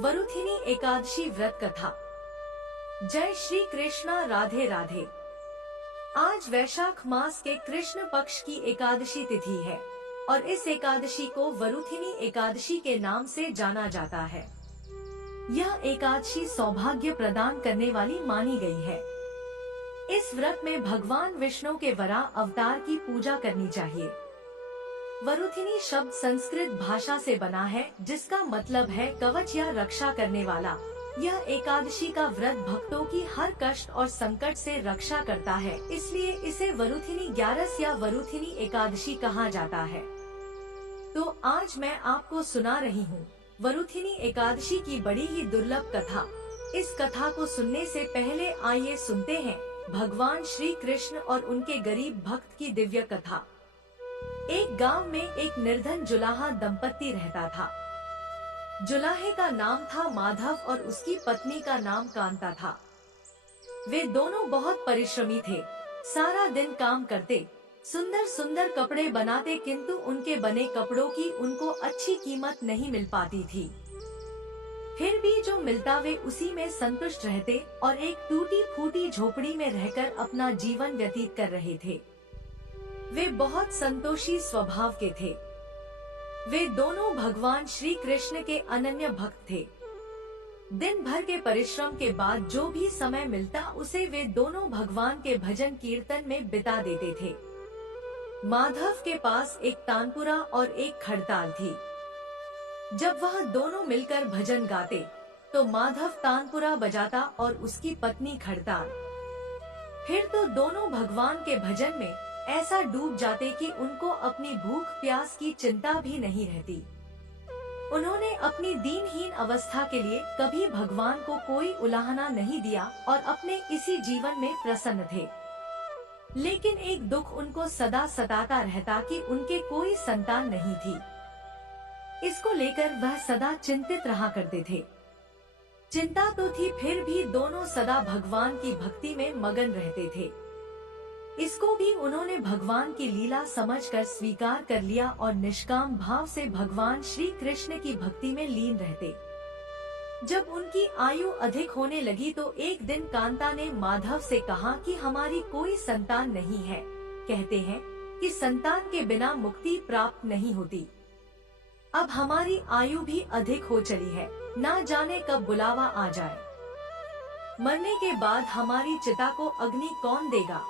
वरुथिनी एकादशी व्रत कथा। जय श्री कृष्णा, राधे राधे। आज वैशाख मास के कृष्ण पक्ष की एकादशी तिथि है और इस एकादशी को वरुथिनी एकादशी के नाम से जाना जाता है। यह एकादशी सौभाग्य प्रदान करने वाली मानी गई है। इस व्रत में भगवान विष्णु के वराह अवतार की पूजा करनी चाहिए। वरुथिनी शब्द संस्कृत भाषा से बना है, जिसका मतलब है कवच या रक्षा करने वाला। यह एकादशी का व्रत भक्तों की हर कष्ट और संकट से रक्षा करता है, इसलिए इसे वरुथिनी 11 या वरुथिनी एकादशी कहा जाता है। तो आज मैं आपको सुना रही हूँ वरुथिनी एकादशी की बड़ी ही दुर्लभ कथा। इस कथा को सुनने से पहले आइए सुनते हैं भगवान श्री कृष्ण और उनके गरीब भक्त की दिव्य कथा। एक गांव में एक निर्धन जुलाहा दंपति रहता था। जुलाहे का नाम था माधव और उसकी पत्नी का नाम कांता था। वे दोनों बहुत परिश्रमी थे। सारा दिन काम करते, सुंदर सुंदर कपड़े बनाते, किंतु उनके बने कपड़ों की उनको अच्छी कीमत नहीं मिल पाती थी। फिर भी जो मिलता वे उसी में संतुष्ट रहते और एक टूटी फूटी झोपड़ी में रहकर अपना जीवन व्यतीत कर रहे थे। वे बहुत संतोषी स्वभाव के थे। वे दोनों भगवान श्री कृष्ण के अनन्य भक्त थे। दिन भर के परिश्रम के बाद जो भी समय मिलता उसे वे दोनों भगवान के भजन कीर्तन में बिता देते थे। माधव के पास एक तानपुरा और एक खड़ताल थी। जब वह दोनों मिलकर भजन गाते तो माधव तानपुरा बजाता और उसकी पत्नी खड़ताल। फिर तो दोनों भगवान के भजन में ऐसा डूब जाते कि उनको अपनी भूख प्यास की चिंता भी नहीं रहती। उन्होंने अपनी दीनहीन अवस्था के लिए कभी भगवान को कोई उलाहना नहीं दिया और अपने इसी जीवन में प्रसन्न थे। लेकिन एक दुख उनको सदा सताता रहता कि उनके कोई संतान नहीं थी। इसको लेकर वह सदा चिंतित रहा करते थे। चिंता तो थी, फिर भी दोनों सदा भगवान की भक्ति में मगन रहते थे। इसको भी उन्होंने भगवान की लीला समझकर स्वीकार कर लिया और निष्काम भाव से भगवान श्री कृष्ण की भक्ति में लीन रहते। जब उनकी आयु अधिक होने लगी तो एक दिन कांता ने माधव से कहा कि हमारी कोई संतान नहीं है। कहते हैं कि संतान के बिना मुक्ति प्राप्त नहीं होती। अब हमारी आयु भी अधिक हो चली है, ना जाने कब बुलावा आ जाए। मरने के बाद हमारी चिता को अग्नि कौन देगा?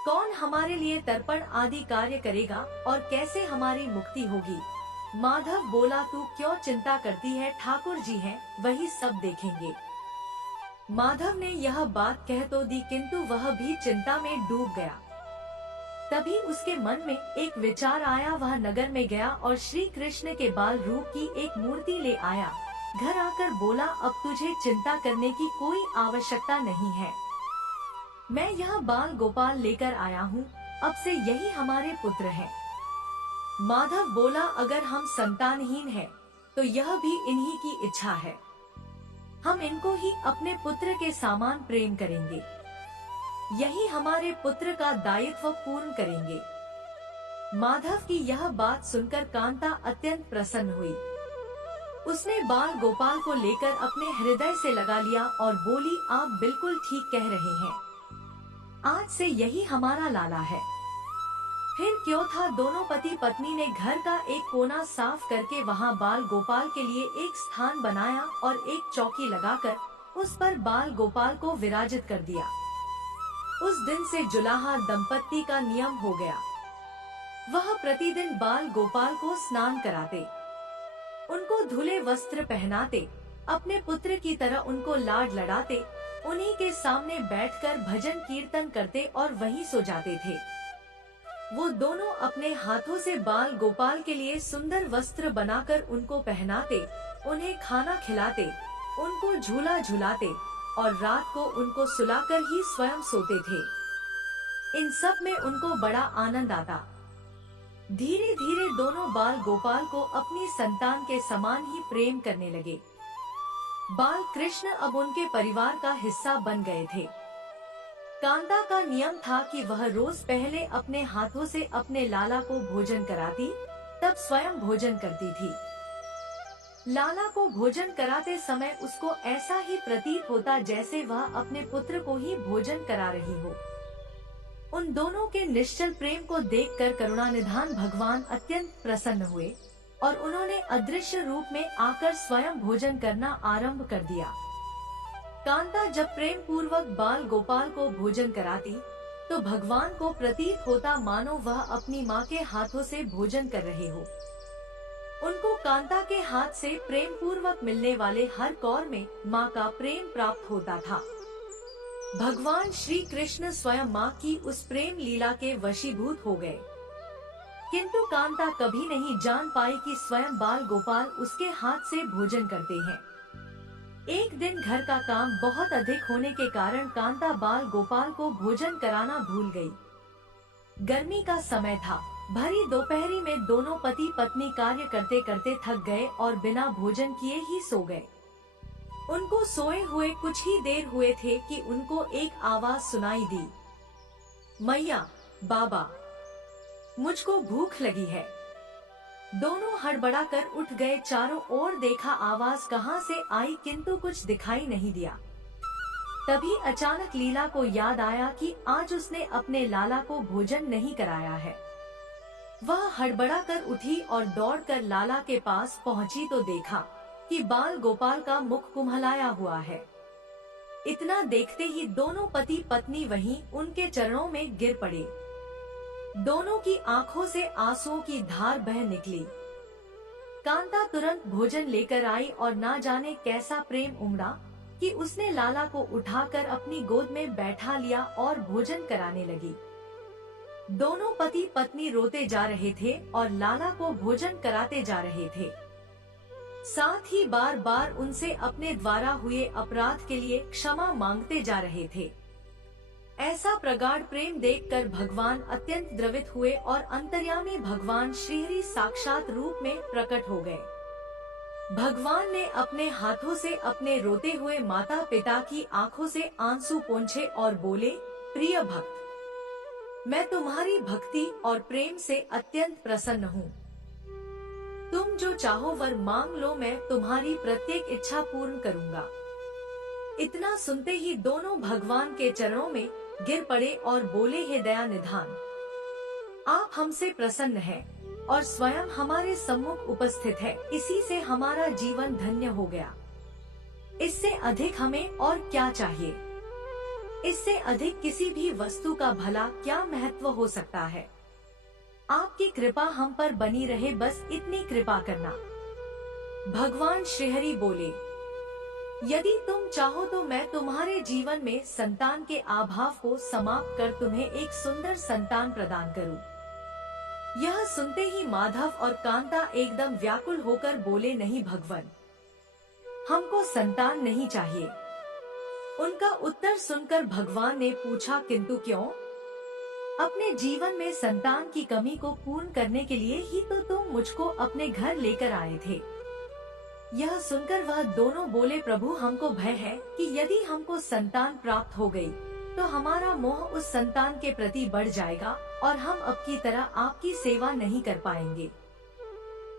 कौन हमारे लिए तर्पण आदि कार्य करेगा और कैसे हमारी मुक्ति होगी? माधव बोला, तू क्यों चिंता करती है, ठाकुर जी हैं, वही सब देखेंगे। माधव ने यह बात कह तो दी, किंतु वह भी चिंता में डूब गया। तभी उसके मन में एक विचार आया। वह नगर में गया और श्री कृष्ण के बाल रूप की एक मूर्ति ले आया। घर आकर बोला, अब तुझे चिंता करने की कोई आवश्यकता नहीं है। मैं यहाँ बाल गोपाल लेकर आया हूँ, अब से यही हमारे पुत्र हैं। माधव बोला, अगर हम संतानहीन हैं, तो यह भी इन्हीं की इच्छा है। हम इनको ही अपने पुत्र के समान प्रेम करेंगे। यही हमारे पुत्र का दायित्व पूर्ण करेंगे। माधव की यह बात सुनकर कांता अत्यंत प्रसन्न हुई। उसने बाल गोपाल को लेकर अपने हृदय से लगा लिया और बोली, आप बिल्कुल ठीक कह रहे हैं, आज से यही हमारा लाला है। फिर क्यों था, दोनों पति पत्नी ने घर का एक कोना साफ करके वहां बाल गोपाल के लिए एक स्थान बनाया और एक चौकी लगाकर उस पर बाल गोपाल को विराजित कर दिया। उस दिन से जुलाहा दंपत्ति का नियम हो गया। वह प्रतिदिन बाल गोपाल को स्नान कराते, उनको धुले वस्त्र पहनाते, अपने पुत्र की तरह उनको लाड लड़ाते, उन्हीं के सामने बैठकर भजन कीर्तन करते और वहीं सो जाते थे। वो दोनों अपने हाथों से बाल गोपाल के लिए सुंदर वस्त्र बनाकर उनको पहनाते, उन्हें खाना खिलाते, उनको झूला झुलाते और रात को उनको सुलाकर ही स्वयं सोते थे। इन सब में उनको बड़ा आनंद आता। धीरे धीरे दोनों बाल गोपाल को अपनी संतान के समान ही प्रेम करने लगे। बाल कृष्ण अब उनके परिवार का हिस्सा बन गए थे। कांता का नियम था कि वह रोज पहले अपने हाथों से अपने लाला को भोजन कराती, तब स्वयं भोजन करती थी। लाला को भोजन कराते समय उसको ऐसा ही प्रतीत होता जैसे वह अपने पुत्र को ही भोजन करा रही हो। उन दोनों के निश्चल प्रेम को देखकर करुणानिधान भगवान अत्यंत प्रसन्न हुए और उन्होंने अदृश्य रूप में आकर स्वयं भोजन करना आरंभ कर दिया। कांता जब प्रेम पूर्वक बाल गोपाल को भोजन कराती तो भगवान को प्रतीत होता मानो वह अपनी माँ के हाथों से भोजन कर रहे हो। उनको कांता के हाथ से प्रेम पूर्वक मिलने वाले हर कौर में माँ का प्रेम प्राप्त होता था। भगवान श्री कृष्ण स्वयं माँ की उस प्रेम लीला के वशीभूत हो गए, किंतु कांता कभी नहीं जान पाई कि स्वयं बाल गोपाल उसके हाथ से भोजन करते हैं। एक दिन घर का काम बहुत अधिक होने के कारण कांता बाल गोपाल को भोजन कराना भूल गई। गर्मी का समय था। भरी दोपहरी में दोनों पति पत्नी कार्य करते करते थक गए और बिना भोजन किए ही सो गए। उनको सोए हुए कुछ ही देर हुए थे कि उनको एक आवाज सुनाई दी, मैया, बाबा, मुझको भूख लगी है। दोनों हड़बड़ाकर उठ गए। चारों ओर देखा आवाज कहां से आई, किंतु कुछ दिखाई नहीं दिया। तभी अचानक लीला को याद आया कि आज उसने अपने लाला को भोजन नहीं कराया है। वह हड़बड़ाकर उठी और दौड़कर लाला के पास पहुंची तो देखा कि बाल गोपाल का मुख कुम्हलाया हुआ है। इतना देखते ही दोनों पति पत्नी वहीं उनके चरणों में गिर पड़े। दोनों की आंखों से आंसुओं की धार बह निकली। कांता तुरंत भोजन लेकर आई और ना जाने कैसा प्रेम उमड़ा कि उसने लाला को उठाकर अपनी गोद में बैठा लिया और भोजन कराने लगी। दोनों पति पत्नी रोते जा रहे थे और लाला को भोजन कराते जा रहे थे। साथ ही बार बार उनसे अपने द्वारा हुए अपराध के लिए क्षमा मांगते जा रहे थे। ऐसा प्रगाढ़ प्रेम देखकर भगवान अत्यंत द्रवित हुए और अंतर्यामी भगवान श्रीहरि साक्षात रूप में प्रकट हो गए। भगवान ने अपने हाथों से अपने रोते हुए माता पिता की आंखों से आंसू पोंछे और बोले, प्रिय भक्त, मैं तुम्हारी भक्ति और प्रेम से अत्यंत प्रसन्न हूँ। तुम जो चाहो वर मांग लो, मैं तुम्हारी प्रत्येक इच्छा पूर्ण करूँगा। इतना सुनते ही दोनों भगवान के चरणों में गिर पड़े और बोले, हे दया निधान, आप हमसे प्रसन्न हैं और स्वयं हमारे सम्मुख उपस्थित है। इसी से हमारा जीवन धन्य हो गया। इससे अधिक हमें और क्या चाहिए? इससे अधिक किसी भी वस्तु का भला क्या महत्व हो सकता है? आपकी कृपा हम पर बनी रहे, बस इतनी कृपा करना। भगवान श्रीहरि बोले, यदि तुम चाहो तो मैं तुम्हारे जीवन में संतान के अभाव को समाप्त कर तुम्हें एक सुंदर संतान प्रदान करूं। यह सुनते ही माधव और कांता एकदम व्याकुल होकर बोले, नहीं भगवान, हमको संतान नहीं चाहिए। उनका उत्तर सुनकर भगवान ने पूछा, किंतु क्यों? अपने जीवन में संतान की कमी को पूर्ण करने के लिए ही तो तुम मुझको अपने घर लेकर आए थे। यह सुनकर वह दोनों बोले, प्रभु, हमको भय है कि यदि हमको संतान प्राप्त हो गई तो हमारा मोह उस संतान के प्रति बढ़ जाएगा और हम अब की तरह आपकी सेवा नहीं कर पाएंगे।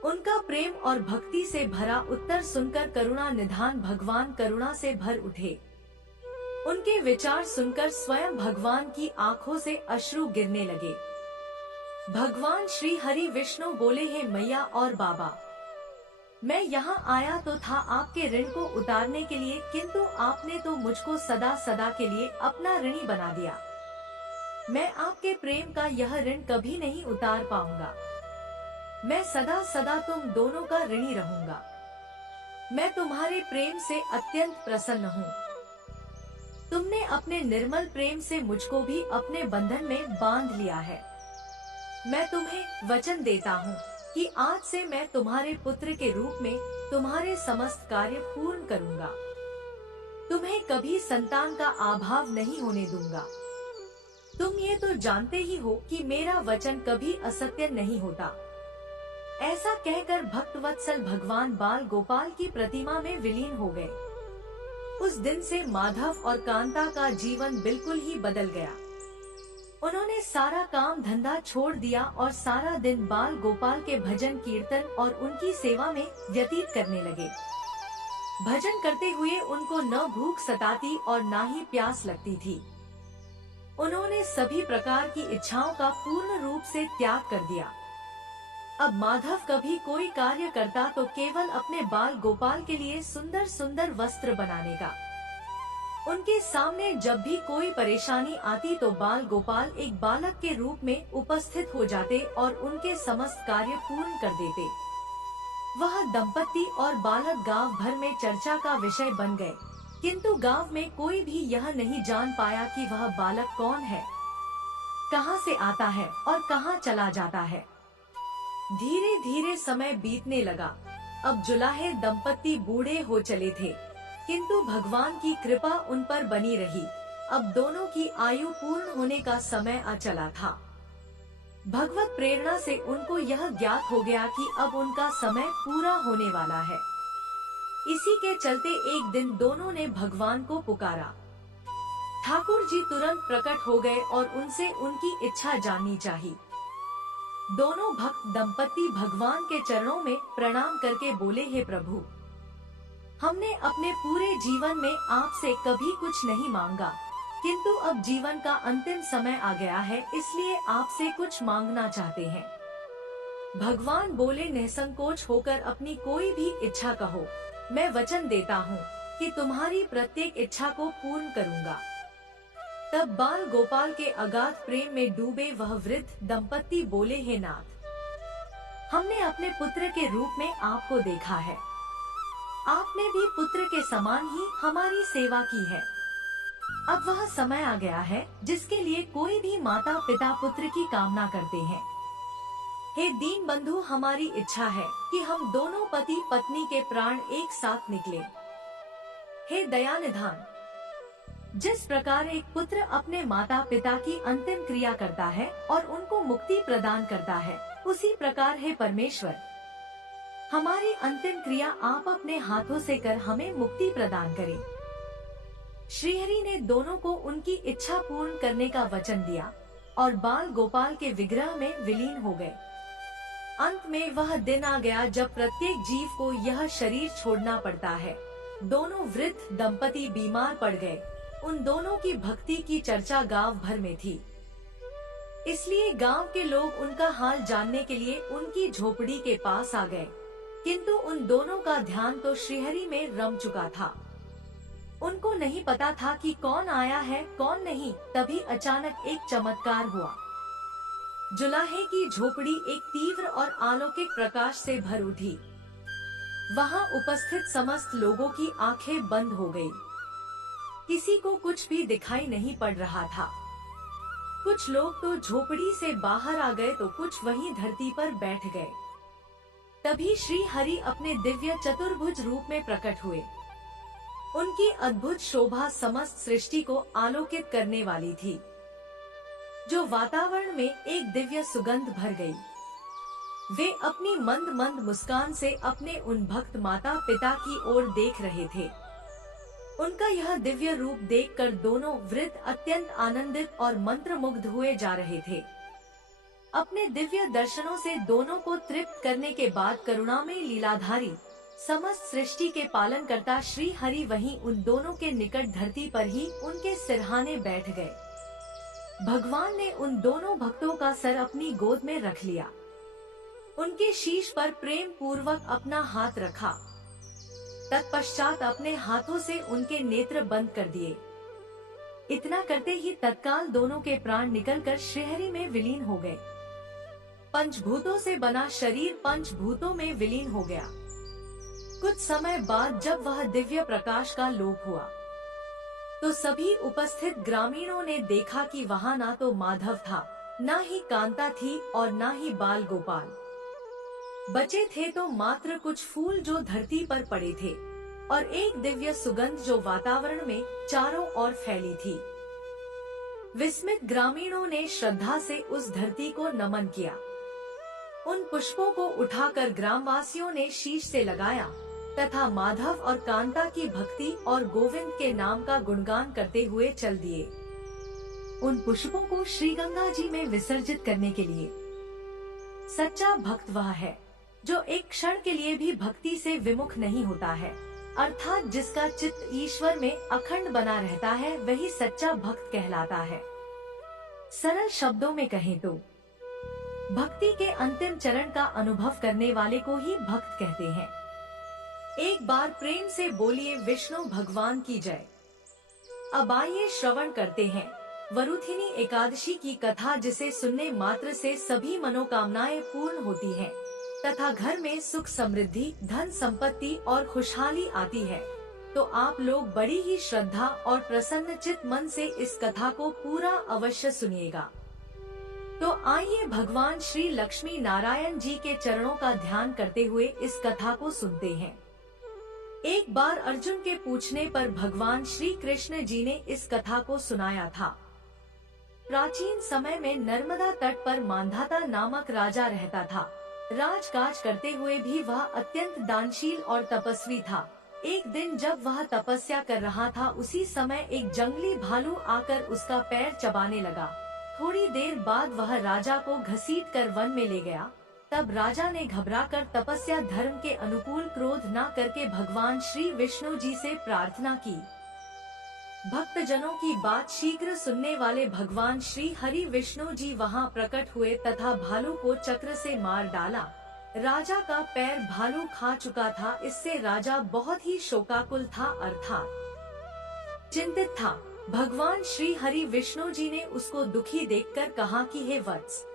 उनका प्रेम और भक्ति से भरा उत्तर सुनकर करुणा निधान भगवान करुणा से भर उठे। उनके विचार सुनकर स्वयं भगवान की आंखों से अश्रु गिरने लगे। भगवान श्री हरि विष्णु बोले, हे मैया और बाबा, मैं यहाँ आया तो था आपके ऋण को उतारने के लिए, किंतु आपने तो मुझको सदा सदा के लिए अपना ऋणी बना दिया। मैं आपके प्रेम का यह ऋण कभी नहीं उतार पाऊंगा। मैं सदा सदा तुम दोनों का ऋणी रहूंगा। मैं तुम्हारे प्रेम से अत्यंत प्रसन्न हूँ। तुमने अपने निर्मल प्रेम से मुझको भी अपने बंधन में बांध लिया है। मैं तुम्हें वचन देता हूँ कि आज से मैं तुम्हारे पुत्र के रूप में तुम्हारे समस्त कार्य पूर्ण करूँगा। तुम्हें कभी संतान का अभाव नहीं होने दूंगा। तुम ये तो जानते ही हो कि मेरा वचन कभी असत्य नहीं होता। ऐसा कहकर भक्तवत्सल भगवान बाल गोपाल की प्रतिमा में विलीन हो गए। उस दिन से माधव और कांता का जीवन बिल्कुल ही बदल गया। उन्होंने सारा काम धंधा छोड़ दिया और सारा दिन बाल गोपाल के भजन कीर्तन और उनकी सेवा में व्यतीत करने लगे। भजन करते हुए उनको न भूख सताती और न ही प्यास लगती थी। उन्होंने सभी प्रकार की इच्छाओं का पूर्ण रूप से त्याग कर दिया। अब माधव कभी कोई कार्य करता तो केवल अपने बाल गोपाल के लिए सुंदर सुंदर वस्त्र बनाने का। उनके सामने जब भी कोई परेशानी आती तो बाल गोपाल एक बालक के रूप में उपस्थित हो जाते और उनके समस्त कार्य पूर्ण कर देते। वह दंपति और बालक गांव भर में चर्चा का विषय बन गए, किंतु गांव में कोई भी यह नहीं जान पाया कि वह बालक कौन है, कहां से आता है और कहां चला जाता है। धीरे धीरे समय बीतने लगा। अब जुलाहे दंपति बूढ़े हो चले थे, किंतु भगवान की कृपा उन पर बनी रही। अब दोनों की आयु पूर्ण होने का समय आ चला था। भगवत प्रेरणा से उनको यह ज्ञात हो गया कि अब उनका समय पूरा होने वाला है। इसी के चलते एक दिन दोनों ने भगवान को पुकारा। ठाकुर जी तुरंत प्रकट हो गए और उनसे उनकी इच्छा जाननी चाहिए। दोनों भक्त दंपति भगवान के चरणों में प्रणाम करके बोले, हे प्रभु, हमने अपने पूरे जीवन में आपसे कभी कुछ नहीं मांगा, किंतु अब जीवन का अंतिम समय आ गया है, इसलिए आपसे कुछ मांगना चाहते हैं। भगवान बोले, निसंकोच होकर अपनी कोई भी इच्छा कहो, मैं वचन देता हूँ कि तुम्हारी प्रत्येक इच्छा को पूर्ण करूँगा। तब बाल गोपाल के अगाध प्रेम में डूबे वह वृद्ध दंपति बोले, हे नाथ, हमने अपने पुत्र के रूप में आपको देखा है। आपने भी पुत्र के समान ही हमारी सेवा की है। अब वह समय आ गया है जिसके लिए कोई भी माता पिता पुत्र की कामना करते हैं। हे दीन बंधु, हमारी इच्छा है कि हम दोनों पति पत्नी के प्राण एक साथ निकले। हे दया निधान, जिस प्रकार एक पुत्र अपने माता पिता की अंतिम क्रिया करता है और उनको मुक्ति प्रदान करता है, उसी प्रकार है परमेश्वर, हमारी अंतिम क्रिया आप अपने हाथों से कर हमें मुक्ति प्रदान करें। श्रीहरि ने दोनों को उनकी इच्छा पूर्ण करने का वचन दिया और बाल गोपाल के विग्रह में विलीन हो गए। अंत में वह दिन आ गया जब प्रत्येक जीव को यह शरीर छोड़ना पड़ता है। दोनों वृद्ध दंपति बीमार पड़ गए। उन दोनों की भक्ति की चर्चा गांव भर में थी, इसलिए गांव के लोग उनका हाल जानने के लिए उनकी झोपड़ी के पास आ गए, किंतु उन दोनों का ध्यान तो श्रीहरि में रम चुका था। उनको नहीं पता था कि कौन आया है कौन नहीं। तभी अचानक एक चमत्कार हुआ। जुलाहे की झोपड़ी एक तीव्र और अलौकिक प्रकाश से भर उठी। वहां उपस्थित समस्त लोगों की आंखें बंद हो गई। किसी को कुछ भी दिखाई नहीं पड़ रहा था। कुछ लोग तो झोपड़ी से बाहर आ गए तो कुछ वहीं धरती पर बैठ गए। तभी श्री हरि अपने दिव्य चतुर्भुज रूप में प्रकट हुए। उनकी अद्भुत शोभा समस्त सृष्टि को आलोकित करने वाली थी, जो वातावरण में एक दिव्य सुगंध भर गई। वे अपनी मंद मंद मुस्कान से अपने उन भक्त माता पिता की ओर देख रहे थे। उनका यह दिव्य रूप देखकर दोनों वृद्ध अत्यंत आनंदित और मंत्रमुग्ध हुए जा रहे थे। अपने दिव्य दर्शनों से दोनों को तृप्त करने के बाद करुणा में लीलाधारी समस्त सृष्टि के पालन करता श्री हरि वहीं उन दोनों के निकट धरती पर ही उनके सिरहाने बैठ गए। भगवान ने उन दोनों भक्तों का सर अपनी गोद में रख लिया। उनके शीश पर प्रेम पूर्वक अपना हाथ रखा। तत्पश्चात अपने हाथों से उनके नेत्र बंद कर दिए। इतना करते ही तत्काल दोनों के प्राण निकलकर श्रीहरि में विलीन हो गए। पंचभूतों से बना शरीर पंचभूतों में विलीन हो गया। कुछ समय बाद जब वह दिव्य प्रकाश का लोप हुआ, तो सभी उपस्थित ग्रामीणों ने देखा कि वहाँ ना तो माधव था, ना ही कांता थी और ना ही बाल गोपाल। बचे थे तो मात्र कुछ फूल जो धरती पर पड़े थे और एक दिव्य सुगंध जो वातावरण में चारों ओर फैली थी। विस्मित ग्रामीणों ने श्रद्धा से उस धरती को नमन किया। उन पुष्पों को उठाकर ग्रामवासियों ने शीश से लगाया तथा माधव और कांता की भक्ति और गोविंद के नाम का गुणगान करते हुए चल दिए। उन पुष्पों को श्री गंगा जी में विसर्जित करने के लिए। सच्चा भक्त वह है जो एक क्षण के लिए भी भक्ति से विमुख नहीं होता है, अर्थात जिसका चित्त ईश्वर में अखंड बना रहता है, वही सच्चा भक्त कहलाता है। सरल शब्दों में कहें तो भक्ति के अंतिम चरण का अनुभव करने वाले को ही भक्त कहते हैं। एक बार प्रेम से बोलिए विष्णु भगवान की जय। अब आइए श्रवण करते हैं वरुथिनी एकादशी की कथा, जिसे सुनने मात्र से सभी मनोकामनाएं पूर्ण होती हैं तथा घर में सुख समृद्धि, धन संपत्ति और खुशहाली आती है। तो आप लोग बड़ी ही श्रद्धा और प्रसन्न चित्त मन से इस कथा को पूरा अवश्य सुनिएगा। तो आइए भगवान श्री लक्ष्मी नारायण जी के चरणों का ध्यान करते हुए इस कथा को सुनते हैं। एक बार अर्जुन के पूछने पर भगवान श्री कृष्ण जी ने इस कथा को सुनाया था। प्राचीन समय में नर्मदा तट पर मांधाता नामक राजा रहता था। राजकाज करते हुए भी वह अत्यंत दानशील और तपस्वी था। एक दिन जब वह तपस्या कर रहा था, उसी समय एक जंगली भालू आकर उसका पैर चबाने लगा। थोड़ी देर बाद वह राजा को घसीट कर वन में ले गया। तब राजा ने घबराकर तपस्या धर्म के अनुकूल क्रोध न करके भगवान श्री विष्णु जी से प्रार्थना की। भक्तजनों की बात शीघ्र सुनने वाले भगवान श्री हरि विष्णु जी वहां प्रकट हुए तथा भालू को चक्र से मार डाला। राजा का पैर भालू खा चुका था। इससे राजा बहुत ही शोकाकुल था, अर्थात चिंतित था। भगवान श्री हरि विष्णु जी ने उसको दुखी देखकर कहा कि हे वत्स,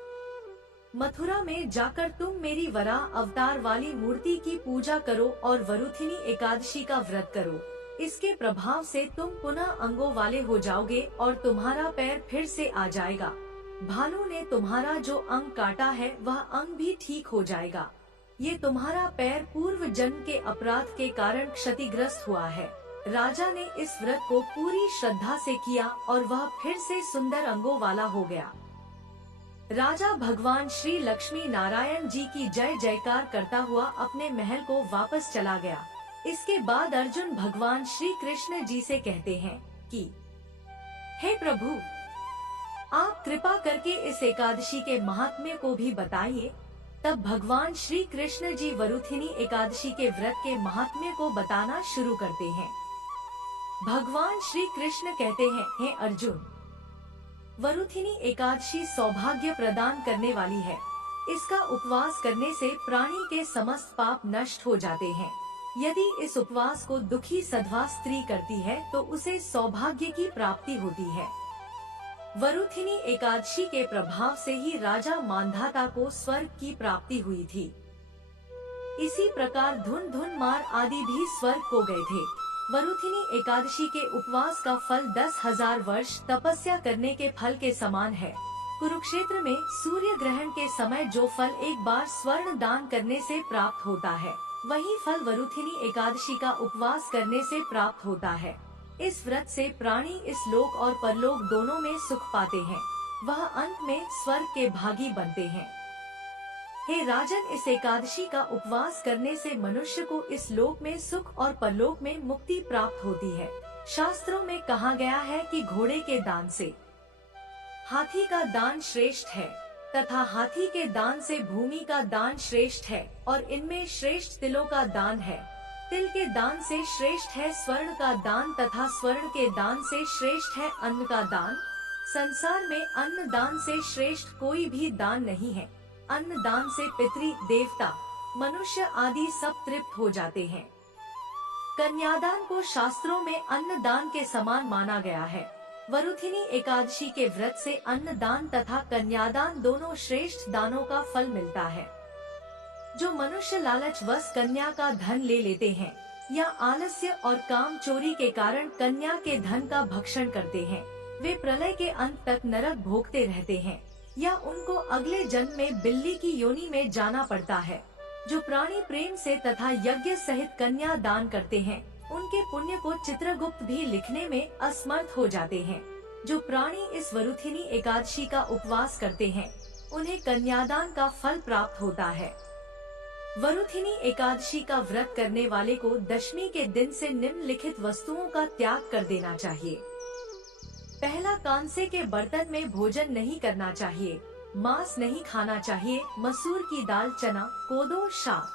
मथुरा में जाकर तुम मेरी वराह अवतार वाली मूर्ति की पूजा करो और वरुथिनी एकादशी का व्रत करो। इसके प्रभाव से तुम पुनः अंगों वाले हो जाओगे और तुम्हारा पैर फिर से आ जाएगा। भालू ने तुम्हारा जो अंग काटा है वह अंग भी ठीक हो जाएगा। ये तुम्हारा पैर पूर्व जन्म के अपराध के कारण क्षतिग्रस्त हुआ है। राजा ने इस व्रत को पूरी श्रद्धा से किया और वह फिर से सुंदर अंगों वाला हो गया। राजा भगवान श्री लक्ष्मी नारायण जी की जय जयकार करता हुआ अपने महल को वापस चला गया। इसके बाद अर्जुन भगवान श्री कृष्ण जी से कहते हैं कि हे प्रभु, आप कृपा करके इस एकादशी के महात्म्य को भी बताइए। तब भगवान श्री कृष्ण जी वरुथिनी एकादशी के व्रत के महात्म्य को बताना शुरू करते हैं। भगवान श्री कृष्ण कहते हैं, हे अर्जुन, वरुथिनी एकादशी सौभाग्य प्रदान करने वाली है। इसका उपवास करने से प्राणी के समस्त पाप नष्ट हो जाते हैं। यदि इस उपवास को दुखी सधवा स्त्री करती है तो उसे सौभाग्य की प्राप्ति होती है। वरुथिनी एकादशी के प्रभाव से ही राजा मांधाता को स्वर्ग की प्राप्ति हुई थी। इसी प्रकार धुंधुमार आदि भी स्वर्ग को गए थे। वरुथिनी एकादशी के उपवास का फल 10,000 वर्ष तपस्या करने के फल के समान है। कुरुक्षेत्र में सूर्य ग्रहण के समय जो फल एक बार स्वर्ण दान करने से प्राप्त होता है, वही फल वरुथिनी एकादशी का उपवास करने से प्राप्त होता है। इस व्रत से प्राणी इस लोक और परलोक दोनों में सुख पाते हैं। वह अंत में स्वर्ग के भागी बनते हैं। हे राजन, इस एकादशी का उपवास करने से मनुष्य को इस लोक में सुख और परलोक में मुक्ति प्राप्त होती है। शास्त्रों में कहा गया है कि घोड़े के दान से हाथी का दान श्रेष्ठ है तथा हाथी के दान से भूमि का दान श्रेष्ठ है और इनमें श्रेष्ठ तिलों का दान है। तिल के दान से श्रेष्ठ है स्वर्ण का दान तथा स्वर्ण के दान से श्रेष्ठ है अन्न का दान। संसार में अन्न दान से श्रेष्ठ कोई भी दान नहीं है। अन्न दान से पितृ, देवता, मनुष्य आदि सब तृप्त हो जाते हैं। कन्यादान को शास्त्रों में अन्न दान के समान माना गया है। वरुथिनी एकादशी के व्रत से अन्न दान तथा कन्यादान दोनों श्रेष्ठ दानों का फल मिलता है। जो मनुष्य लालचवश कन्या का धन ले लेते हैं या आलस्य और काम चोरी के कारण कन्या के धन का भक्षण करते हैं, वे प्रलय के अंत तक नरक भोगते रहते हैं या उनको अगले जन्म में बिल्ली की योनि में जाना पड़ता है। जो प्राणी प्रेम से तथा यज्ञ सहित कन्या दान करते हैं, उनके पुण्य को चित्रगुप्त भी लिखने में असमर्थ हो जाते हैं। जो प्राणी इस वरुथिनी एकादशी का उपवास करते हैं, उन्हें कन्यादान का फल प्राप्त होता है। वरुथिनी एकादशी का व्रत करने वाले को दशमी के दिन से निम्नलिखित वस्तुओं का त्याग कर देना चाहिए। पहला, कांसे के बर्तन में भोजन नहीं करना चाहिए। मांस नहीं खाना चाहिए। मसूर की दाल, चना, कोदो, शाक,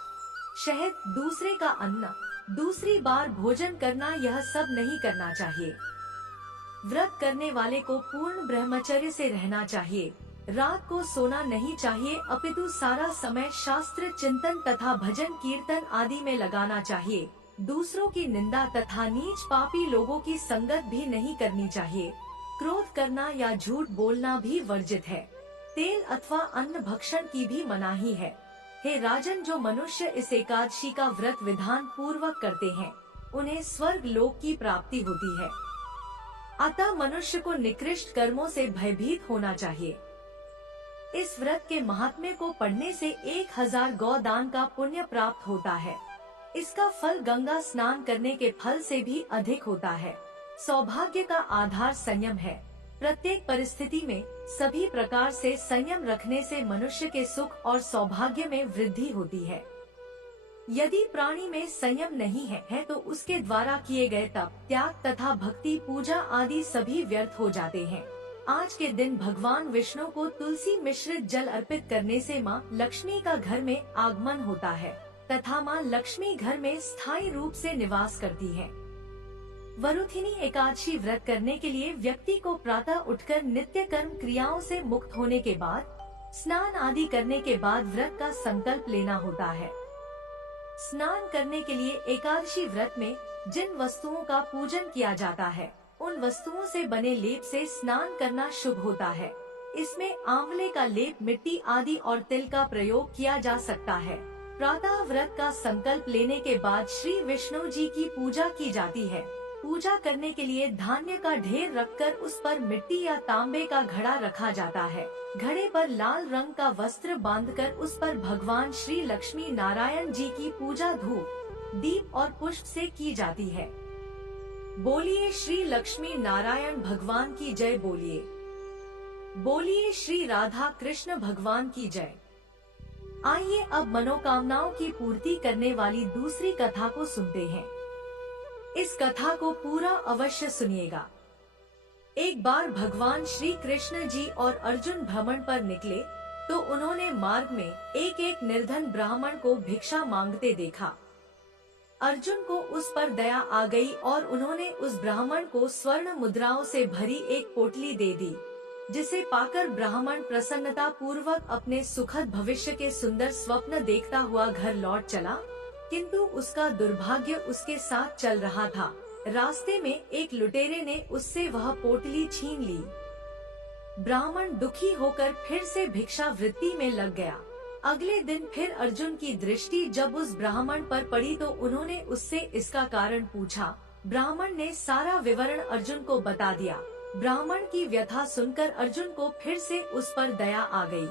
शहद, दूसरे का अन्न, दूसरी बार भोजन करना, यह सब नहीं करना चाहिए। व्रत करने वाले को पूर्ण ब्रह्मचर्य से रहना चाहिए। रात को सोना नहीं चाहिए, अपितु सारा समय शास्त्र चिंतन तथा भजन कीर्तन आदि में लगाना चाहिए। दूसरों की निंदा तथा नीच पापी लोगों की संगत भी नहीं करनी चाहिए। क्रोध करना या झूठ बोलना भी वर्जित है। तेल अथवा अन्न भक्षण की भी मनाही है। हे राजन, जो मनुष्य इस एकादशी का व्रत विधान पूर्वक करते हैं, उन्हें स्वर्ग लोक की प्राप्ति होती है। अतः मनुष्य को निकृष्ट कर्मों से भयभीत होना चाहिए। इस व्रत के महात्म्य को पढ़ने से 1000 गौ दान का पुण्य प्राप्त होता है। इसका फल गंगा स्नान करने के फल से भी अधिक होता है। सौभाग्य का आधार संयम है। प्रत्येक परिस्थिति में सभी प्रकार से संयम रखने से मनुष्य के सुख और सौभाग्य में वृद्धि होती है। यदि प्राणी में संयम नहीं है तो उसके द्वारा किए गए तप, त्याग तथा भक्ति, पूजा आदि सभी व्यर्थ हो जाते हैं। आज के दिन भगवान विष्णु को तुलसी मिश्रित जल अर्पित करने से माँ लक्ष्मी का घर में आगमन होता है तथा माँ लक्ष्मी घर में स्थायी रूप से निवास करती है। वरुथिनी एकादशी व्रत करने के लिए व्यक्ति को प्रातः उठकर नित्य कर्म क्रियाओं से मुक्त होने के बाद स्नान आदि करने के बाद व्रत का संकल्प लेना होता है। स्नान करने के लिए एकादशी व्रत में जिन वस्तुओं का पूजन किया जाता है, उन वस्तुओं से बने लेप से स्नान करना शुभ होता है। इसमें आंवले का लेप, मिट्टी आदि और तिल का प्रयोग किया जा सकता है। प्रातः व्रत का संकल्प लेने के बाद श्री विष्णु जी की पूजा की जाती है। पूजा करने के लिए धान्य का ढेर रखकर उस पर मिट्टी या तांबे का घड़ा रखा जाता है। घड़े पर लाल रंग का वस्त्र बांधकर उस पर भगवान श्री लक्ष्मी नारायण जी की पूजा धूप, दीप और पुष्प से की जाती है। बोलिए श्री लक्ष्मी नारायण भगवान की जय। बोलिए बोलिए श्री राधा कृष्ण भगवान की जय। आइए अब मनोकामनाओं की पूर्ति करने वाली दूसरी कथा को सुनते हैं। इस कथा को पूरा अवश्य सुनिएगा। एक बार भगवान श्री कृष्ण जी और अर्जुन भ्रमण पर निकले तो उन्होंने मार्ग में एक निर्धन ब्राह्मण को भिक्षा मांगते देखा। अर्जुन को उस पर दया आ गई और उन्होंने उस ब्राह्मण को स्वर्ण मुद्राओं से भरी एक पोटली दे दी, जिसे पाकर ब्राह्मण प्रसन्नता पूर्वक अपने सुखद भविष्य के सुंदर स्वप्न देखता हुआ घर लौट चला। किंतु उसका दुर्भाग्य उसके साथ चल रहा था। रास्ते में एक लुटेरे ने उससे वह पोटली छीन ली। ब्राह्मण दुखी होकर फिर से भिक्षा वृत्ति में लग गया। अगले दिन फिर अर्जुन की दृष्टि जब उस ब्राह्मण पर पड़ी तो उन्होंने उससे इसका कारण पूछा। ब्राह्मण ने सारा विवरण अर्जुन को बता दिया। ब्राह्मण की व्यथा सुनकर अर्जुन को फिर से उस पर दया आ गई।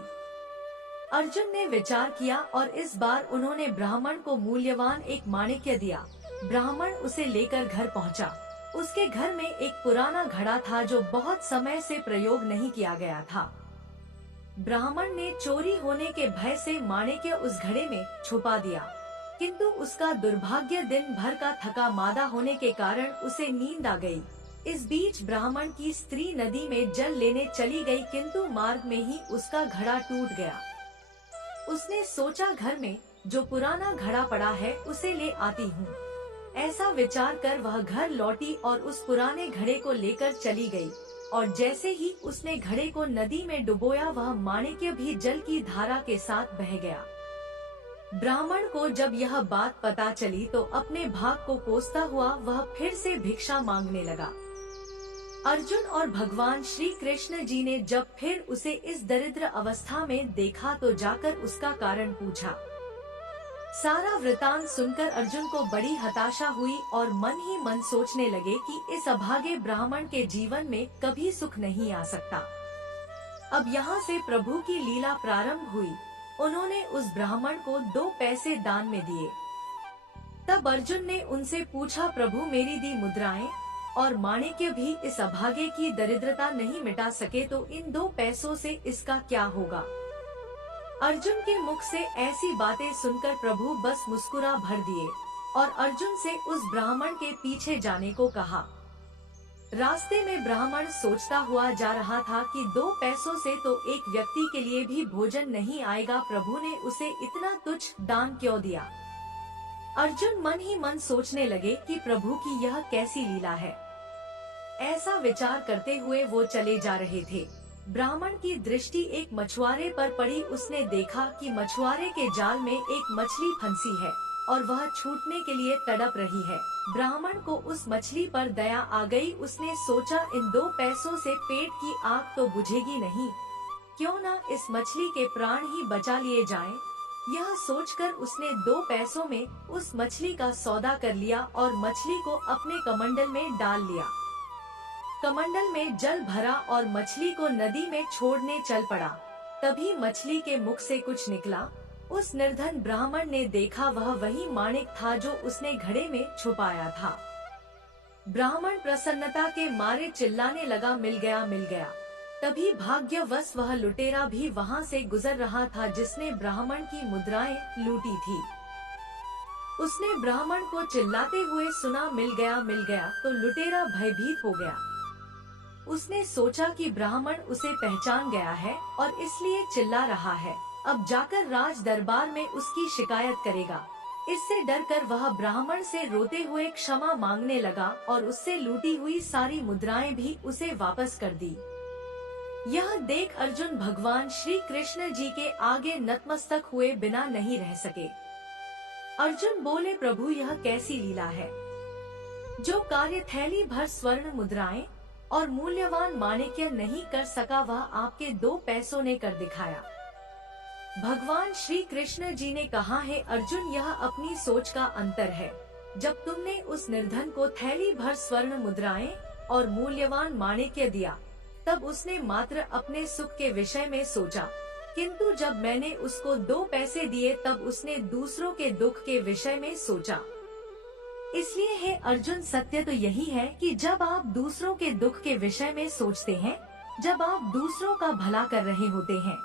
अर्जुन ने विचार किया और इस बार उन्होंने ब्राह्मण को मूल्यवान एक माणिक्य दिया। ब्राह्मण उसे लेकर घर पहुंचा। उसके घर में एक पुराना घड़ा था जो बहुत समय से प्रयोग नहीं किया गया था। ब्राह्मण ने चोरी होने के भय से माणिक्य उस घड़े में छुपा दिया, किंतु उसका दुर्भाग्य दिन भर का थका मादा होने के कारण उसे नींद आ गई। इस बीच ब्राह्मण की स्त्री नदी में जल लेने चली गई, किंतु मार्ग में ही उसका घड़ा टूट गया। उसने सोचा घर में जो पुराना घड़ा पड़ा है उसे ले आती हूँ। ऐसा विचार कर वह घर लौटी और उस पुराने घड़े को लेकर चली गई, और जैसे ही उसने घड़े को नदी में डुबोया वह माणिक्य भी जल की धारा के साथ बह गया। ब्राह्मण को जब यह बात पता चली तो अपने भाग को कोसता हुआ वह फिर से भिक्षा मांगने लगा। अर्जुन और भगवान श्री कृष्ण जी ने जब फिर उसे इस दरिद्र अवस्था में देखा तो जाकर उसका कारण पूछा। सारा वृतांत सुनकर अर्जुन को बड़ी हताशा हुई और मन ही मन सोचने लगे कि इस अभागे ब्राह्मण के जीवन में कभी सुख नहीं आ सकता। अब यहाँ से प्रभु की लीला प्रारंभ हुई। उन्होंने उस ब्राह्मण को 2 पैसे दान में दिए। तब अर्जुन ने उनसे पूछा, प्रभु मेरी दी मुद्राएं और माणिक्य भी इस अभागे की दरिद्रता नहीं मिटा सके तो इन 2 पैसों से इसका क्या होगा। अर्जुन के मुख से ऐसी बातें सुनकर प्रभु बस मुस्कुरा भर दिए और अर्जुन से उस ब्राह्मण के पीछे जाने को कहा। रास्ते में ब्राह्मण सोचता हुआ जा रहा था कि 2 पैसों से तो एक व्यक्ति के लिए भी भोजन नहीं आएगा, प्रभु ने उसे इतना तुच्छ दान क्यों दिया। अर्जुन मन ही मन सोचने लगे कि प्रभु की यह कैसी लीला है। ऐसा विचार करते हुए वो चले जा रहे थे। ब्राह्मण की दृष्टि एक मछुआरे पर पड़ी। उसने देखा कि मछुआरे के जाल में एक मछली फंसी है और वह छूटने के लिए तड़प रही है। ब्राह्मण को उस मछली पर दया आ गई। उसने सोचा, इन 2 पैसों से पेट की आग तो बुझेगी नहीं, क्यों ना इस मछली के प्राण ही बचा लिए जाएं। यह सोचकर उसने 2 पैसों में उस मछली का सौदा कर लिया और मछली को अपने कमंडल में डाल लिया। कमंडल में जल भरा और मछली को नदी में छोड़ने चल पड़ा। तभी मछली के मुख से कुछ निकला। उस निर्धन ब्राह्मण ने देखा, वह वही माणिक था जो उसने घड़े में छुपाया था। ब्राह्मण प्रसन्नता के मारे चिल्लाने लगा, मिल गया, मिल गया। तभी भाग्यवश वह लुटेरा भी वहां से गुजर रहा था जिसने ब्राह्मण की मुद्राएं लूटी थी। उसने ब्राह्मण को चिल्लाते हुए सुना, मिल गया, तो लुटेरा भयभीत हो गया। उसने सोचा कि ब्राह्मण उसे पहचान गया है और इसलिए चिल्ला रहा है। अब जाकर राज दरबार में उसकी शिकायत करेगा। इससे डरकर वह ब्राह्मण से रोते हुए क्षमा मांगने लगा और उससे लूटी हुई सारी मुद्राएं भी उसे वापस कर दी। यह देख अर्जुन भगवान श्री कृष्ण जी के आगे नतमस्तक हुए बिना नहीं रह सके। अर्जुन बोले, प्रभु यह कैसी लीला है। जो कार्य थैली भर स्वर्ण मुद्राएं और मूल्यवान माणिक्य नहीं कर सका, वह आपके 2 पैसों ने कर दिखाया। भगवान श्री कृष्ण जी ने कहा है, अर्जुन यह अपनी सोच का अंतर है। जब तुमने उस निर्धन को थैली भर स्वर्ण मुद्राएं और मूल्यवान माणिक्य दिया, तब उसने मात्र अपने सुख के विषय में सोचा, किंतु जब मैंने उसको 2 पैसे दिए तब उसने दूसरों के दुख के विषय में सोचा। इसलिए है अर्जुन, सत्य तो यही है कि जब आप दूसरों के दुख के विषय में सोचते हैं, जब आप दूसरों का भला कर रहे होते हैं,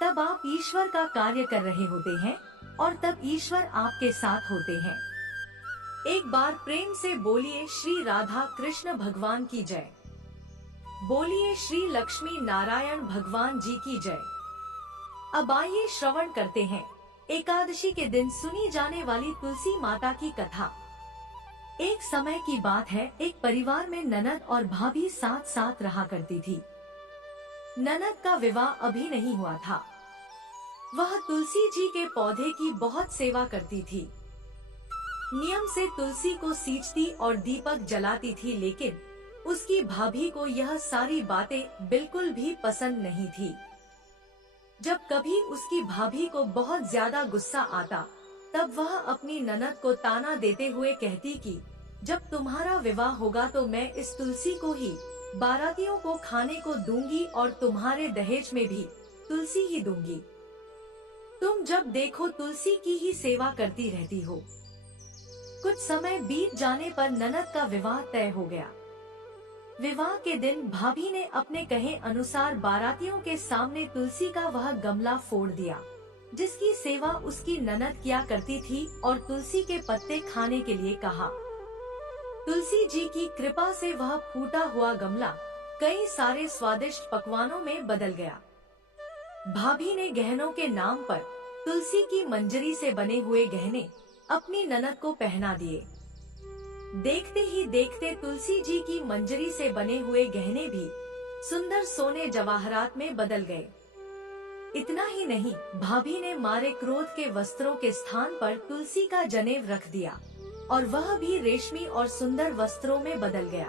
तब आप ईश्वर का कार्य कर रहे होते हैं और तब ईश्वर आपके साथ होते हैं। एक बार प्रेम से बोलिए, श्री राधा कृष्ण भगवान की जय। बोलिए, श्री लक्ष्मी नारायण भगवान जी की जय। अब आइए श्रवण करते हैं एकादशी के दिन सुनी जाने वाली तुलसी माता की कथा। एक समय की बात है, एक परिवार में ननद और भाभी साथ साथ रहा करती थी। ननद का विवाह अभी नहीं हुआ था। वह तुलसी जी के पौधे की बहुत सेवा करती थी। नियम से तुलसी को सींचती और दीपक जलाती थी, लेकिन उसकी भाभी को यह सारी बातें बिल्कुल भी पसंद नहीं थी। जब कभी उसकी भाभी को बहुत ज्यादा गुस्सा आता, तब वह अपनी ननद को ताना देते हुए कहती कि जब तुम्हारा विवाह होगा तो मैं इस तुलसी को ही बारातियों को खाने को दूंगी और तुम्हारे दहेज में भी तुलसी ही दूंगी। तुम जब देखो तुलसी की ही सेवा करती रहती हो। कुछ समय बीत जाने पर ननद का विवाह तय हो गया। विवाह के दिन भाभी ने अपने कहे अनुसार बारातियों के सामने तुलसी का वह गमला फोड़ दिया, जिसकी सेवा उसकी ननद किया करती थी, और तुलसी के पत्ते खाने के लिए कहा। तुलसी जी की कृपा से वह फूटा हुआ गमला कई सारे स्वादिष्ट पकवानों में बदल गया। भाभी ने गहनों के नाम पर तुलसी की मंजरी से बने हुए गहने अपनी ननद को पहना दिए। देखते ही देखते तुलसी जी की मंजरी से बने हुए गहने भी सुंदर सोने जवाहरात में बदल गए। इतना ही नहीं, भाभी ने मारे क्रोध के वस्त्रों के स्थान पर तुलसी का जनेव रख दिया और वह भी रेशमी और सुंदर वस्त्रों में बदल गया।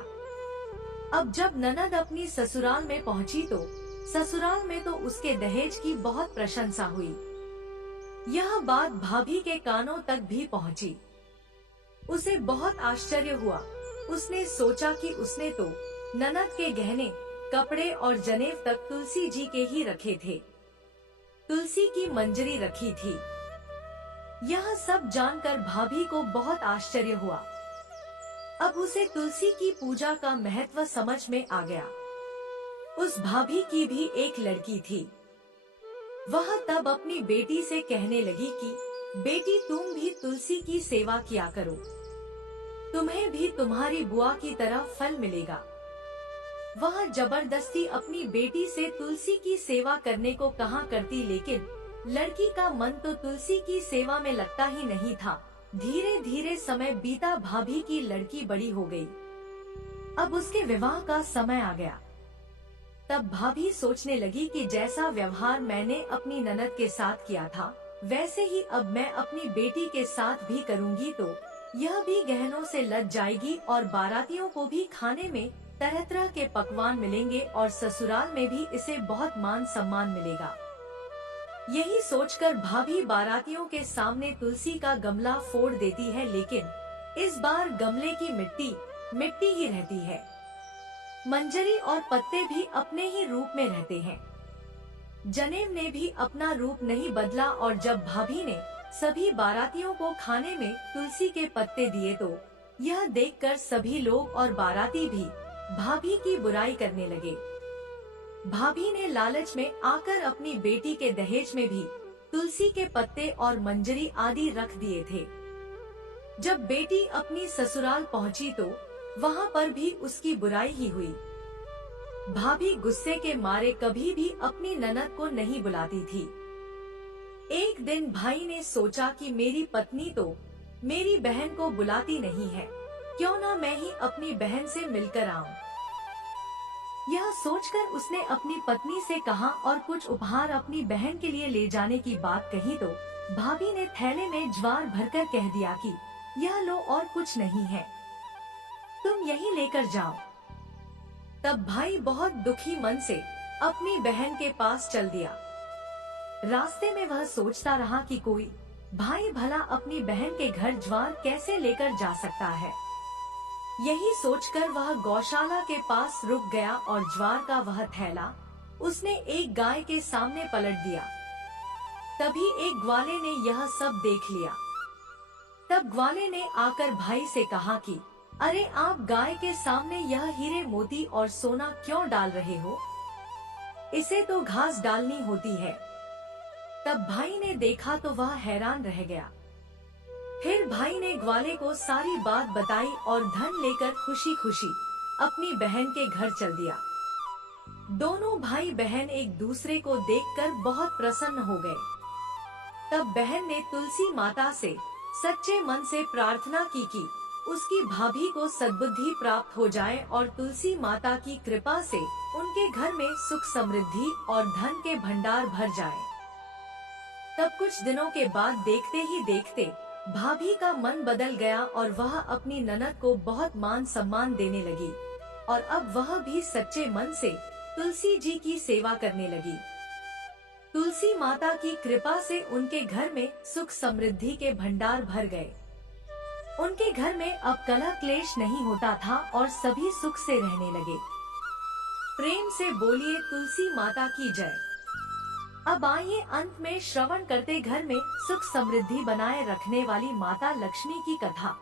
अब जब ननद अपनी ससुराल में पहुंची तो ससुराल में तो उसके दहेज की बहुत प्रशंसा हुई। यह बात भाभी के कानों तक भी पहुंची। उसे बहुत आश्चर्य हुआ। उसने सोचा कि उसने तो ननद के गहने, कपड़े और जनेव तक तुलसी जी के ही रखे थे, तुलसी की मंजरी रखी थी। यह सब जानकर भाभी को बहुत आश्चर्य हुआ। अब उसे तुलसी की पूजा का महत्व समझ में आ गया। उस भाभी की भी एक लड़की थी। वह तब अपनी बेटी से कहने लगी कि बेटी, तुम भी तुलसी की सेवा किया करो, तुम्हें भी तुम्हारी बुआ की तरह फल मिलेगा। वह जबरदस्ती अपनी बेटी से तुलसी की सेवा करने को कहा करती, लेकिन लड़की का मन तो तुलसी की सेवा में लगता ही नहीं था। धीरे धीरे समय बीता, भाभी की लड़की बड़ी हो गई। अब उसके विवाह का समय आ गया। तब भाभी सोचने लगी कि जैसा व्यवहार मैंने अपनी ननद के साथ किया था, वैसे ही अब मैं अपनी बेटी के साथ भी करूंगी, तो यह भी गहनों से लद जाएगी और बारातियों को भी खाने में तरह तरह के पकवान मिलेंगे और ससुराल में भी इसे बहुत मान सम्मान मिलेगा। यही सोचकर भाभी बारातियों के सामने तुलसी का गमला फोड़ देती है, लेकिन इस बार गमले की मिट्टी मिट्टी ही रहती है। मंजरी और पत्ते भी अपने ही रूप में रहते हैं। जनेम ने भी अपना रूप नहीं बदला और जब भाभी ने सभी बारातियों को खाने में तुलसी के पत्ते दिए, तो यह देखकर सभी लोग और बाराती भी भाभी की बुराई करने लगे। भाभी ने लालच में आकर अपनी बेटी के दहेज में भी तुलसी के पत्ते और मंजरी आदि रख दिए थे। जब बेटी अपनी ससुराल पहुंची तो वहां पर भी उसकी बुराई ही हुई। भाभी गुस्से के मारे कभी भी अपनी ननद को नहीं बुलाती थी। एक दिन भाई ने सोचा कि मेरी पत्नी तो मेरी बहन को बुलाती नहीं है, क्यों ना मैं ही अपनी बहन से मिलकर आऊं। यह सोचकर उसने अपनी पत्नी से कहा और कुछ उपहार अपनी बहन के लिए ले जाने की बात कही, तो भाभी ने थैले में ज्वार भरकर कह दिया कि यह लो और कुछ नहीं है, तुम यही लेकर जाओ। तब भाई बहुत दुखी मन से अपनी बहन के पास चल दिया। रास्ते में वह सोचता रहा कि कोई भाई भला अपनी बहन के घर ज्वार कैसे लेकर जा सकता है। यही सोचकर वह गौशाला के पास रुक गया और ज्वार का वह थैला उसने एक गाय के सामने पलट दिया। तभी एक ग्वाले ने यह सब देख लिया। तब ग्वाले ने आकर भाई से कहा कि अरे, आप गाय के सामने यह हीरे मोती और सोना क्यों डाल रहे हो? इसे तो घास डालनी होती है। तब भाई ने देखा तो वह हैरान रह गया। फिर भाई ने ग्वाले को सारी बात बताई और धन लेकर खुशी खुशी अपनी बहन के घर चल दिया। दोनों भाई बहन एक दूसरे को देखकर बहुत प्रसन्न हो गए। तब बहन ने तुलसी माता से सच्चे मन से प्रार्थना की कि उसकी भाभी को सद्बुद्धि प्राप्त हो जाए और तुलसी माता की कृपा से उनके घर में सुख समृद्धि और धन के भंडार भर जाए। तब कुछ दिनों के बाद देखते ही देखते भाभी का मन बदल गया और वह अपनी ननद को बहुत मान सम्मान देने लगी और अब वह भी सच्चे मन से तुलसी जी की सेवा करने लगी। तुलसी माता की कृपा से उनके घर में सुख समृद्धि के भंडार भर गए। उनके घर में अब कलह क्लेश नहीं होता था और सभी सुख से रहने लगे। प्रेम से बोलिए तुलसी माता की जय। अब आइए अंत में श्रवण करते घर में सुख समृद्धि बनाए रखने वाली माता लक्ष्मी की कथा।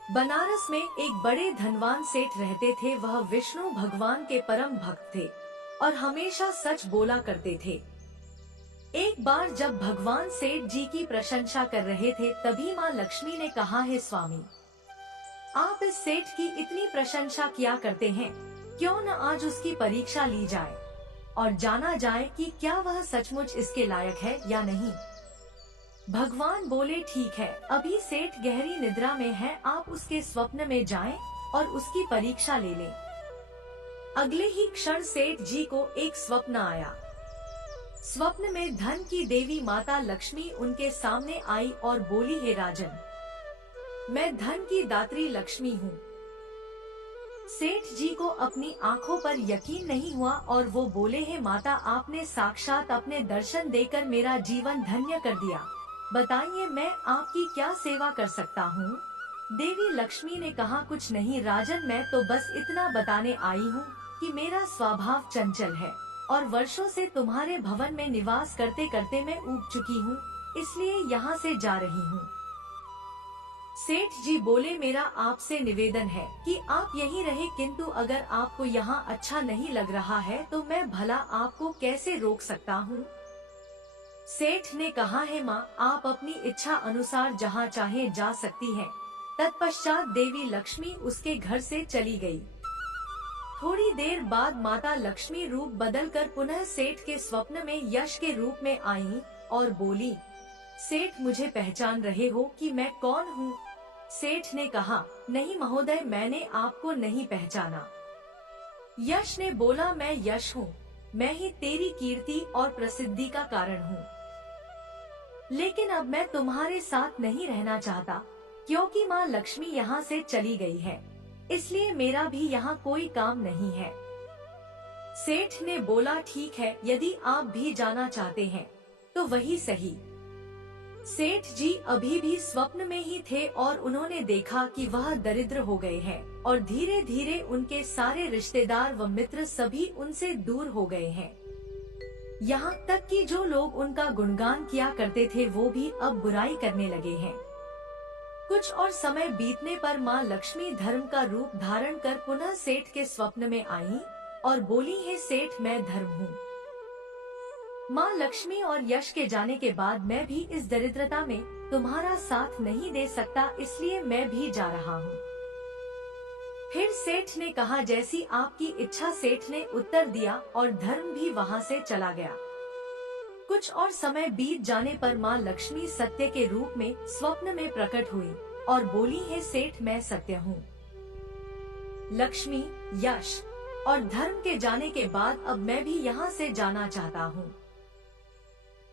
बनारस में एक बड़े धनवान सेठ रहते थे। वह विष्णु भगवान के परम भक्त थे और हमेशा सच बोला करते थे। एक बार जब भगवान सेठ जी की प्रशंसा कर रहे थे, तभी माँ लक्ष्मी ने कहा, हे स्वामी, आप इस सेठ की इतनी प्रशंसा किया करते हैं, क्यों न आज उसकी परीक्षा ली जाए और जाना जाए कि क्या वह सचमुच इसके लायक है या नहीं। भगवान बोले, ठीक है, अभी सेठ गहरी निद्रा में है, आप उसके स्वप्न में जाएं और उसकी परीक्षा ले लें। अगले ही क्षण सेठ जी को एक स्वप्न आया। स्वप्न में धन की देवी माता लक्ष्मी उनके सामने आई और बोली, हे राजन, मैं धन की दात्री लक्ष्मी हूँ। सेठ जी को अपनी आंखों पर यकीन नहीं हुआ और वो बोले, हे माता, आपने साक्षात अपने दर्शन देकर मेरा जीवन धन्य कर दिया। बताइए मैं आपकी क्या सेवा कर सकता हूँ। देवी लक्ष्मी ने कहा, कुछ नहीं राजन, मैं तो बस इतना बताने आई हूँ कि मेरा स्वभाव चंचल है और वर्षों से तुम्हारे भवन में निवास करते करते मैं ऊब चुकी हूँ, इसलिए यहाँ से जा रही हूँ। सेठ जी बोले, मेरा आपसे निवेदन है कि आप यहीं रहे, किंतु अगर आपको यहाँ अच्छा नहीं लग रहा है तो मैं भला आपको कैसे रोक सकता हूँ। सेठ ने कहा, है माँ, आप अपनी इच्छा अनुसार जहाँ चाहे जा सकती हैं। तत्पश्चात देवी लक्ष्मी उसके घर से चली गई। थोड़ी देर बाद माता लक्ष्मी रूप बदलकर पुनः सेठ के स्वप्न में यश के रूप में आईं और बोली, सेठ मुझे पहचान रहे हो कि मैं कौन हूँ? सेठ ने कहा, नहीं महोदय, मैंने आपको नहीं पहचाना। यश ने बोला, मैं यश हूँ, मैं ही तेरी कीर्ति और प्रसिद्धि का कारण हूँ। लेकिन अब मैं तुम्हारे साथ नहीं रहना चाहता, क्योंकि माँ लक्ष्मी यहाँ से चली गई है, इसलिए मेरा भी यहाँ कोई काम नहीं है। सेठ ने बोला, ठीक है, यदि आप भी जाना चाहते हैं तो वही सही। सेठ जी अभी भी स्वप्न में ही थे और उन्होंने देखा कि वह दरिद्र हो गए हैं और धीरे धीरे उनके सारे रिश्तेदार व मित्र सभी उनसे दूर हो गए हैं। यहाँ तक कि जो लोग उनका गुणगान किया करते थे वो भी अब बुराई करने लगे हैं। कुछ और समय बीतने पर माँ लक्ष्मी धर्म का रूप धारण कर पुनः सेठ के स्वप्न में आईं और बोली, है सेठ, मैं धर्म हूँ। माँ लक्ष्मी और यश के जाने के बाद मैं भी इस दरिद्रता में तुम्हारा साथ नहीं दे सकता, इसलिए मैं भी जा रहा हूँ। फिर सेठ ने कहा, जैसी आपकी इच्छा, सेठ ने उत्तर दिया और धर्म भी वहाँ से चला गया। कुछ और समय बीत जाने पर माँ लक्ष्मी सत्य के रूप में स्वप्न में प्रकट हुई और बोली, है सेठ, मैं सत्य हूँ। लक्ष्मी, यश और धर्म के जाने के बाद अब मैं भी यहाँ से जाना चाहता हूँ।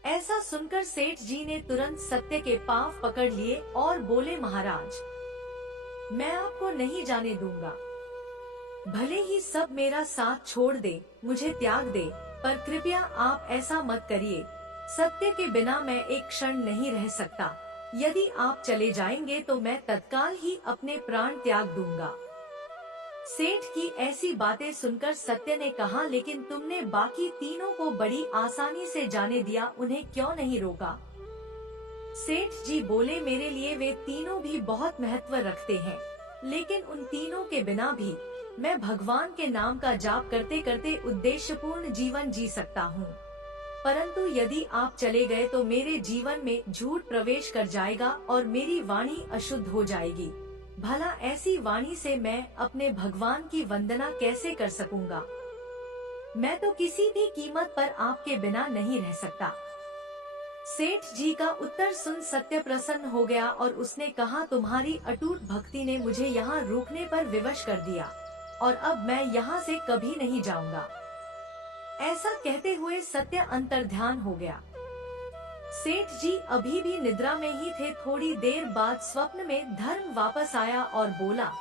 ऐसा सुनकर सेठ जी ने तुरंत सत्य के पांव पकड़ लिए और बोले, महाराज, मैं आपको नहीं जाने दूंगा। भले ही सब मेरा साथ छोड़ दे, मुझे त्याग दे, पर कृपया आप ऐसा मत करिए। सत्य के बिना मैं एक क्षण नहीं रह सकता। यदि आप चले जाएंगे तो मैं तत्काल ही अपने प्राण त्याग दूंगा। सेठ की ऐसी बातें सुनकर सत्य ने कहा, लेकिन तुमने बाकी तीनों को बड़ी आसानी से जाने दिया, उन्हें क्यों नहीं रोका? सेठ जी बोले, मेरे लिए वे तीनों भी बहुत महत्व रखते हैं, लेकिन उन तीनों के बिना भी मैं भगवान के नाम का जाप करते करते उद्देश्यपूर्ण जीवन जी सकता हूँ। परंतु यदि आप चले गए तो मेरे जीवन में झूठ प्रवेश कर जाएगा और मेरी वाणी अशुद्ध हो जाएगी। भला ऐसी वाणी से मैं अपने भगवान की वंदना कैसे कर सकूंगा? मैं तो किसी भी कीमत पर आपके बिना नहीं रह सकता। सेठ जी का उत्तर सुन सत्य प्रसन्न हो गया और उसने कहा, तुम्हारी अटूट भक्ति ने मुझे यहाँ रोकने पर विवश कर दिया और अब मैं यहाँ से कभी नहीं जाऊंगा। ऐसा कहते हुए सत्य अंतर्ध्यान हो गया। सेठ जी अभी भी निद्रा में ही थे। थोड़ी देर बाद स्वप्न में धर्म वापस आया और बोला,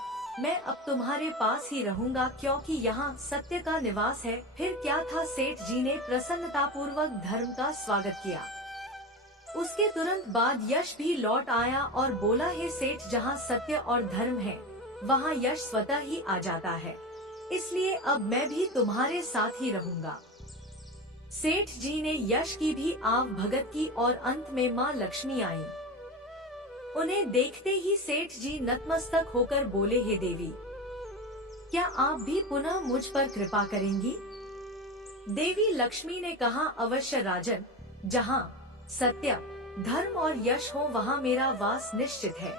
मैं अब तुम्हारे पास ही रहूंगा, क्योंकि यहाँ सत्य का निवास है। फिर क्या था, सेठ जी ने प्रसन्नतापूर्वक धर्म का स्वागत किया। उसके तुरंत बाद यश भी लौट आया और बोला, हे सेठ, जहाँ सत्य और धर्म है वहाँ यश स्वतः ही आ जाता है, इसलिए अब मैं भी तुम्हारे साथ ही रहूंगा। सेठ जी ने यश की भी आव भगत की और अंत में माँ लक्ष्मी आई। उन्हें देखते ही सेठ जी नतमस्तक होकर बोले, हे देवी, क्या आप भी पुनः मुझ पर कृपा करेंगी? देवी लक्ष्मी ने कहा, अवश्य राजन, जहाँ सत्य, धर्म और यश हो वहाँ मेरा वास निश्चित है।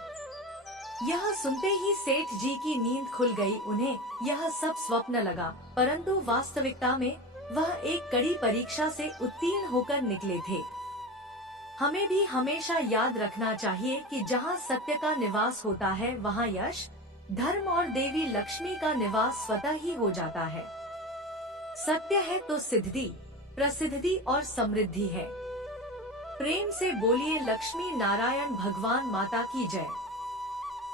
यह सुनते ही सेठ जी की नींद खुल गई। उन्हें यह सब स्वप्न लगा, परंतु वास्तविकता में वह एक कड़ी परीक्षा से उत्तीर्ण होकर निकले थे। हमें भी हमेशा याद रखना चाहिए कि जहाँ सत्य का निवास होता है वहाँ यश, धर्म और देवी लक्ष्मी का निवास स्वतः ही हो जाता है। सत्य है तो सिद्धि, प्रसिद्धि और समृद्धि है। प्रेम से बोलिए, लक्ष्मी नारायण भगवान माता की जय।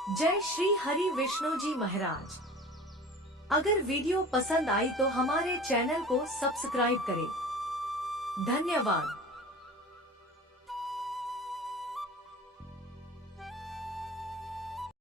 जय श्री हरि विष्णु जी महाराज। अगर वीडियो पसंद आई तो हमारे चैनल को सब्सक्राइब करें। धन्यवाद।